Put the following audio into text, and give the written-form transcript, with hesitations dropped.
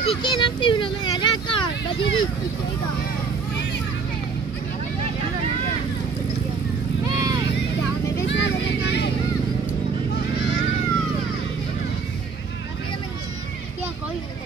Sikit nak film nak ada kan. Berdiri sikit kan. Ya, kau ini.